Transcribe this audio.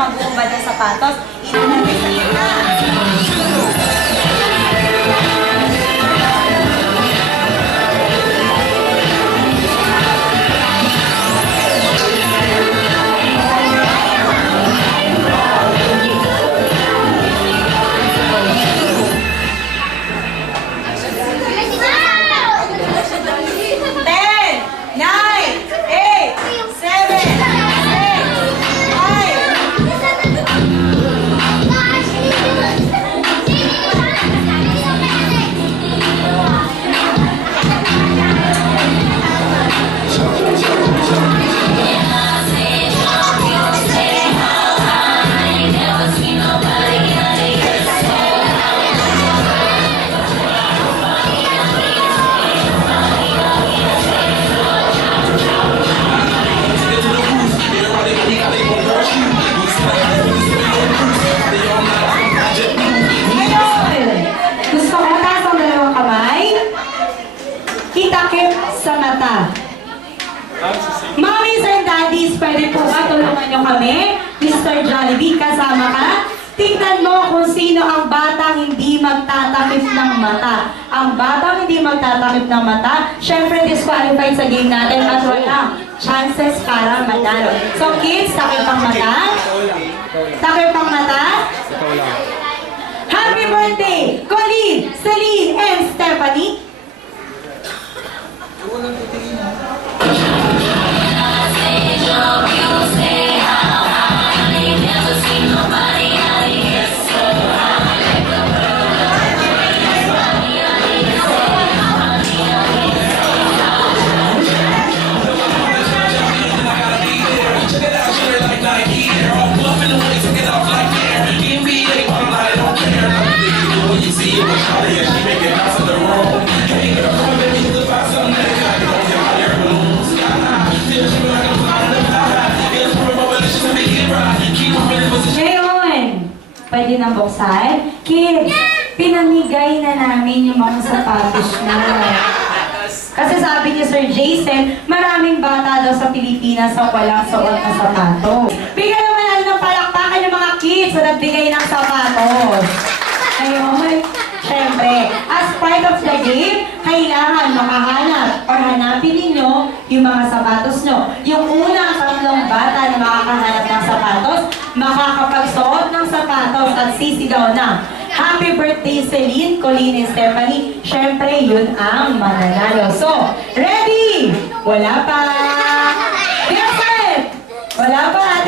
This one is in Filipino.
mabuong ba ng sapatos. Ilalagay sa gitna. Itakip sa mata. Mommies and daddies, pwede po ba tulungan nyo kami? Mr. Jollibee, kasama ka? Tingnan mo kung sino ang batang hindi magtatakip ng mata. Ang batang hindi magtatakip ng mata, syempre disqualified sa game natin at wala chances para manalo. So kids, takip ang mata. Takip ang mata. Happy birthday, Colleen, Celine, and Stephanie. Pwede na buksan? Kids, pinamigay na namin yung mga sapatos na. Kasi sabi ni Sir Jason, maraming bata daw sa Pilipinas sa walang suot na sapatos. Bigyan naman natin ng palakpakan yung mga kids na nagbigay ng sapatos. Ngayon, syempre, as part of the game, kailangan makahanap or hanapin ninyo yung mga sapatos nyo. Yung unang 3 bata na makakahanap ng sapatos, makakapagsuot ng sapatos at sisigaw na Happy Birthday Celine, Colleen, and Stephanie. Syempre, yun ang mananalo. So, ready? Wala pa! Yes, sir! Wala pa!